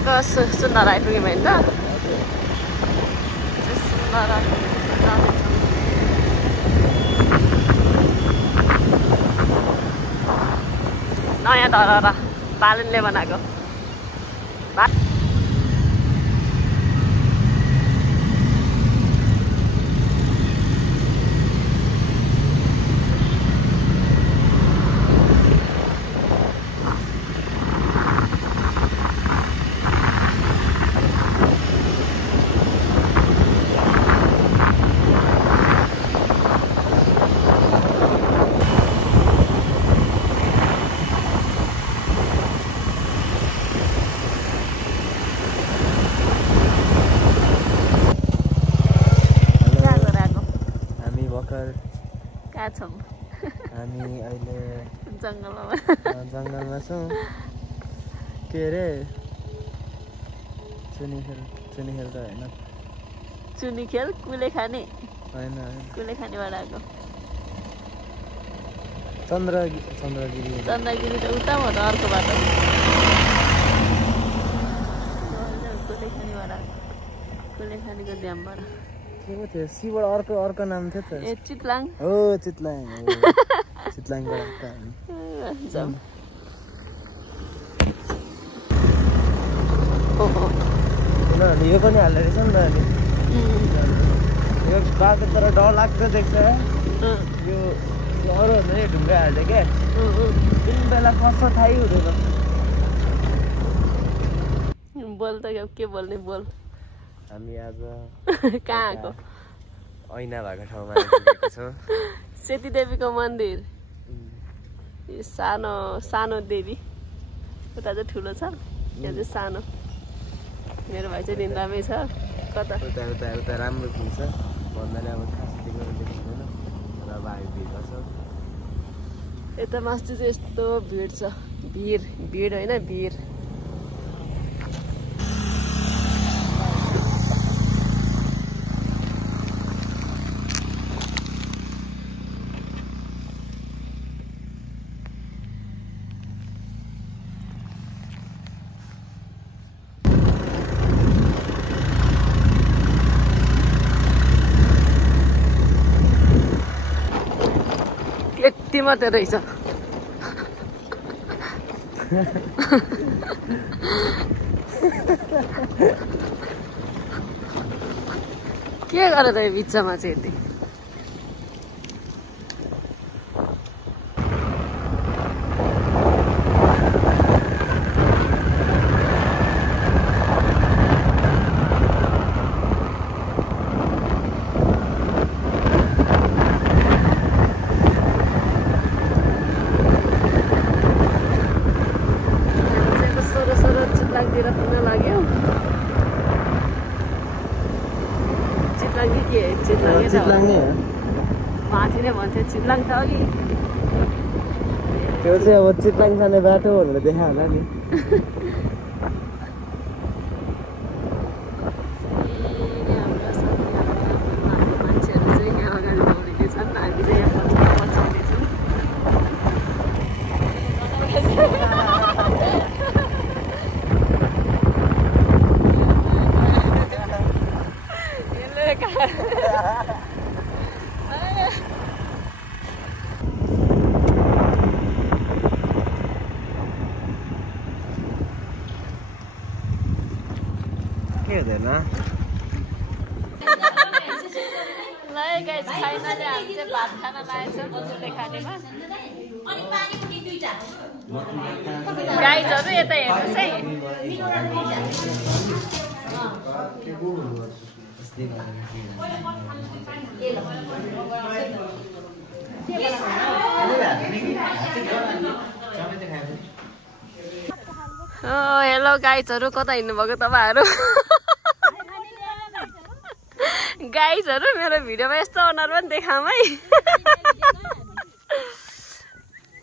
ठ्याक्क सुन्दर आइपुग्यौँ होइन त सुन्दर नयाँ धरहरा बालनले बनाएको कहाँ छौँ हामी अहिले जङ्गलमा छौँ के अरे चुनी खेल त होइन चुनी खेल कुले खाने होइन कुले खानेबाट आएको चन्द्रगिरी त उता हो त अर्को बाटो कुले खानेबाट आएको कुले खानेको ड्यामबाट के पो थियो सीबाट अर्को नाम थियो त ए चितलाङ हो चितलाङ चितलाङबाट जाउँ उनीहरूले यो पनि हाल्दो रहेछ नि त अहिले यो बाटो तर डर लाग्दो देख्छ यो अरू भन्दा यो ढुङ्गा हाल्छ क्या कुन बेला कसो थाहै हुँदैन बोल त के बोल्ने बोल हामी आज कहाँ आएको ऐना भएको ठाउँमा आइपुगेको छौँ सेती देवीको मन्दिर यो सानो देवी उता चाहिँ ठुलो छ यहाँ चाहिँ सानो मेरो भाइ चाहिँ निन्द्रामै छ कता उता राम्रो पुग्छ भन्दा अब खासै गरेर देखिँदैन र अब आइपुगेको छ यता मास्ति चाहिँ यस्तो भिड छ भिड होइन भिड यति मात्रै रहेछ के गरेर यो बिचमा चाहिँ यति चितलाङ नै हो माथि नै भन्थ्यो चितलाङ छ अघि त्यो चाहिँ अब चितलाङ जाने बाटो भनेर देखा होला नि मान्छेहरू चाहिँ यहाँ अगाडि दौडिँदैछन् हामी चाहिँ यहाँ पछाउँदैछौँ फाइनली हामी चाहिँ भात खान लागेछौँ कुले खानेमा गाइजहरू यता हेर्नुहोस् है हेलो गाइजहरू कता हिँड्नुभएको तपाईँहरू गाइजहरू मेरो भिडियोमा यस्तो अनुहार पनि देखाऊँ है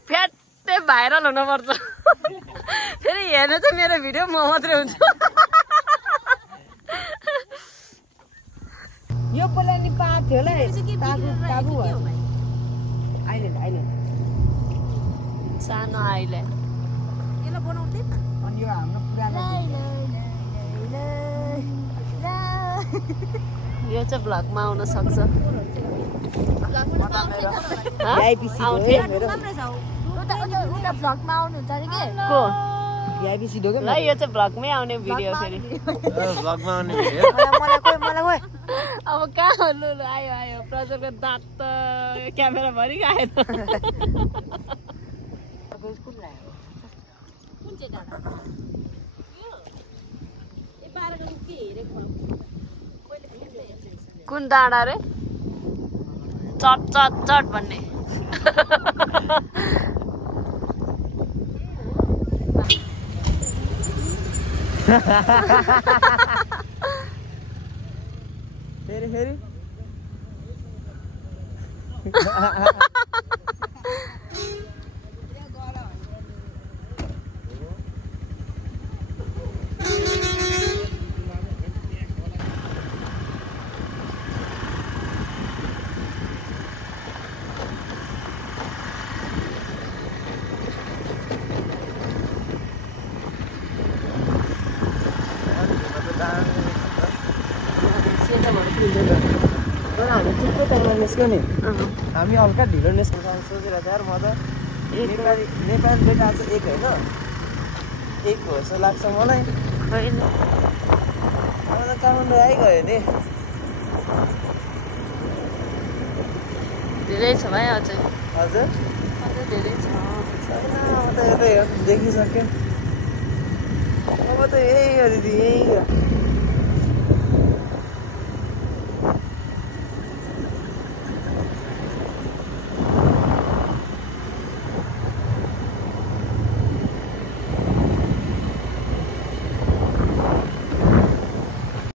फ्याट्टै भाइरल हुनुपर्छ फेरि हेर्नु चाहिँ मेरो भिडियो म मात्रै हुन्छु यो बोलानी पात थियो ल काबु भयो आइल्यान्ड सानो आइल्यान्ड यसलाई बनाउँदै अनि यो हाम्रो पुरानो यो चाहिँ भ्लगमा आउन सक्छ। आइपिसी आउँथे। को? आइपिसी डोके ल यो चाहिँ भ्लगमै आउने भिडियो फेरि। भ्लगमा आउने भिडियो अब कहाँ लु लु आयो आयो प्रजरको दाँत त क्यामेरा भरि आयो त। कुन डाँडा रे? चट चट चट भन्ने। फेरि फेरि तर हामी थुप्रो टाइममा निस्क्यो नि। हामी हल्का ढिलो निस्केर सोचिरहेको थिएँ यार म त नेपाली डेट आज 1 होइन 1 हो जस्तो लाग्छ मलाई। होइन अब त काठमाडौँ आइगयो नि। धेरै छ भाइ अझै हजुर अझै धेरै छ। छैन अब त यतै हो देखिसक्यो। अब त यही हो दिदी यही हो।